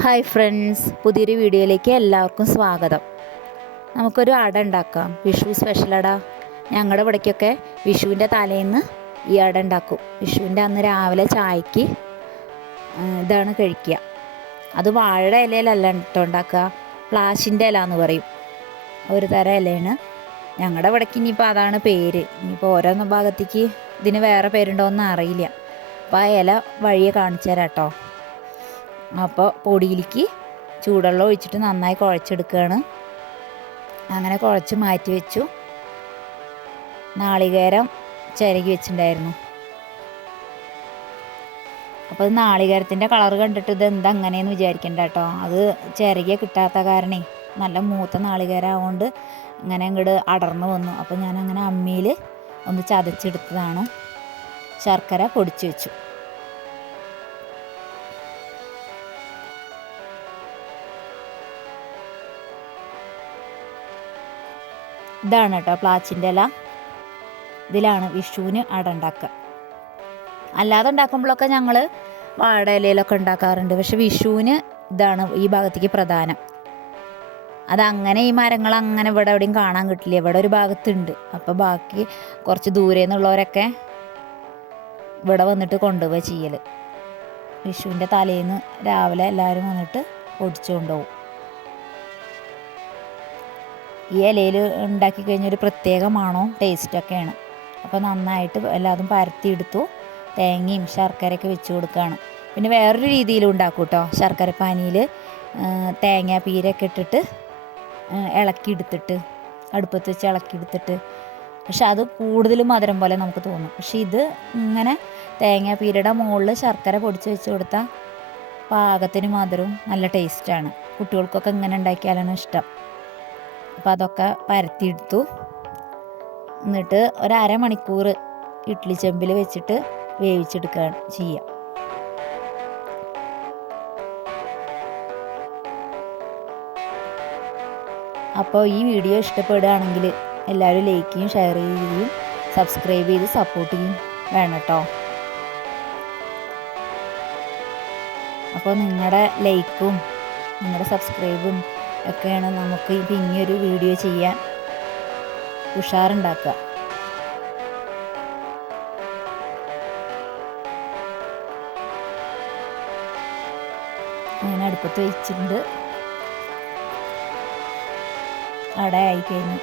Hi friends, പുതിയൊരു വീഡിയോയിലേക്ക് എല്ലാവർക്കും സ്വാഗതം. നമുക്കൊരു അട ഉണ്ടാക്കാം. വിഷു സ്പെഷ്യൽ അട. ഞങ്ങളുടെ ഇവിടേക്കൊക്കെ വിഷുവിൻ്റെ തലേന്ന് ഈ അട ഉണ്ടാക്കും. വിഷുവിൻ്റെ അന്ന് രാവിലെ ചായക്ക് ഇതാണ് കഴിക്കുക. അത് വാഴയുടെ ഇലയിലല്ല കേട്ടോ ഉണ്ടാക്കുക, പ്ലാശിൻ്റെ ഇല എന്ന് പറയും. ഒരു തരം ഇലയാണ്. ഞങ്ങളുടെ ഇവിടേക്ക് ഇനിയിപ്പോൾ അതാണ് പേര്. ഇനിയിപ്പോൾ ഓരോ ഭാഗത്തേക്ക് ഇതിന് വേറെ പേരുണ്ടോയെന്ന് അറിയില്ല. അപ്പോൾ ആ ഇല വഴിയെ കാണിച്ചു തരാം കേട്ടോ. അപ്പോൾ പൊടിയിലേക്ക് ചൂടുവെള്ളം ഒഴിച്ചിട്ട് നന്നായി കുഴച്ചെടുക്കുകയാണ്. അങ്ങനെ കുഴച്ച് മാറ്റി വെച്ചു. നാളികേരം ചിരകി വെച്ചിട്ടുണ്ടായിരുന്നു. അപ്പോൾ നാളികേരത്തിൻ്റെ കളർ കണ്ടിട്ട് ഇത് എന്താ അങ്ങനെയെന്ന് വിചാരിക്കണ്ട കേട്ടോ. അത് ചിരകിയ കിട്ടാത്ത കാരണേ നല്ല മൂത്ത നാളികേരം ആവുകൊണ്ട് അങ്ങനെ ഇങ്ങോട്ട് അടർന്നു വന്നു. അപ്പോൾ ഞാനങ്ങനെ അമ്മിയിൽ ഒന്ന് ചതച്ചെടുത്തതാണ്. ശർക്കര പൊടിച്ച് വെച്ചു. ഇതാണ് കേട്ടോ പ്ലാച്ചിൻ്റെ ഇല. ഇതിലാണ് വിഷുവിന് അട ഉണ്ടാക്കുക. അല്ലാതെ ഉണ്ടാക്കുമ്പോഴൊക്കെ ഞങ്ങൾ വാഴ ഇലയിലൊക്കെ ഉണ്ടാക്കാറുണ്ട്. പക്ഷെ വിഷുവിന് ഇതാണ് ഈ ഭാഗത്തേക്ക് പ്രധാനം. അതങ്ങനെ ഈ മരങ്ങൾ അങ്ങനെ ഇവിടെ എവിടെയും കാണാൻ കിട്ടില്ല. ഇവിടെ ഒരു ഭാഗത്തുണ്ട്. അപ്പോൾ ബാക്കി കുറച്ച് ദൂരെ നിന്നുള്ളവരൊക്കെ ഇവിടെ വന്നിട്ട് കൊണ്ടുപോവുക ചെയ്യൽ. വിഷുവിൻ്റെ തലേന്ന് രാവിലെ എല്ലാവരും വന്നിട്ട് പൊടിച്ചു കൊണ്ടുപോകും. ഈ ഇലയിൽ ഉണ്ടാക്കി കഴിഞ്ഞൊരു പ്രത്യേക മണവും ടേസ്റ്റൊക്കെയാണ്. അപ്പോൾ നന്നായിട്ട് എല്ലാതും പരത്തിയെടുത്തു. തേങ്ങയും ശർക്കരയൊക്കെ വെച്ച് കൊടുക്കുകയാണ്. പിന്നെ വേറൊരു രീതിയിലും ഉണ്ടാക്കും കേട്ടോ. ശർക്കര പാനിയിൽ തേങ്ങാപ്പീരൊക്കെ ഇട്ടിട്ട് ഇളക്കിയെടുത്തിട്ട് അടുപ്പത്ത് വെച്ച് ഇളക്കിയെടുത്തിട്ട്, പക്ഷെ അത് കൂടുതൽ മധുരം പോലെ നമുക്ക് തോന്നും. പക്ഷെ ഇത് ഇങ്ങനെ തേങ്ങാപ്പീരയുടെ മുകളിൽ ശർക്കര പൊടിച്ച് വെച്ച് കൊടുത്താൽ പാകത്തിന് മധുരവും നല്ല ടേസ്റ്റാണ്. കുട്ടികൾക്കൊക്കെ ഇങ്ങനെ ഉണ്ടാക്കിയാലാണ് ഇഷ്ടം. അപ്പോൾ അതൊക്കെ പരത്തിയെടുത്തു. എന്നിട്ട് ഒരമണിക്കൂർ ഇഡ്ഡലി ചെമ്പിൽ വെച്ചിട്ട് വേവിച്ചെടുക്കുകയാണ് ചെയ്യുക. അപ്പോൾ ഈ വീഡിയോ ഇഷ്ടപ്പെടുകയാണെങ്കിൽ എല്ലാവരും ലൈക്ക് ചെയ്യും, ഷെയർ ചെയ്യുകയും സബ്സ്ക്രൈബ് ചെയ്ത് സപ്പോർട്ട് ചെയ്യും വേണം കേട്ടോ. അപ്പോൾ നിങ്ങളുടെ ലൈക്കും നിങ്ങളുടെ സബ്സ്ക്രൈബും ഒക്കെയാണ് നമുക്ക് പിന്നെയൊരു വീഡിയോ ചെയ്യാൻ ഉഷാറുണ്ടാക്കുക. അങ്ങനെ അടുപ്പത്ത് വെച്ചിട്ടുണ്ട്. അട ആയിക്കഴിഞ്ഞു.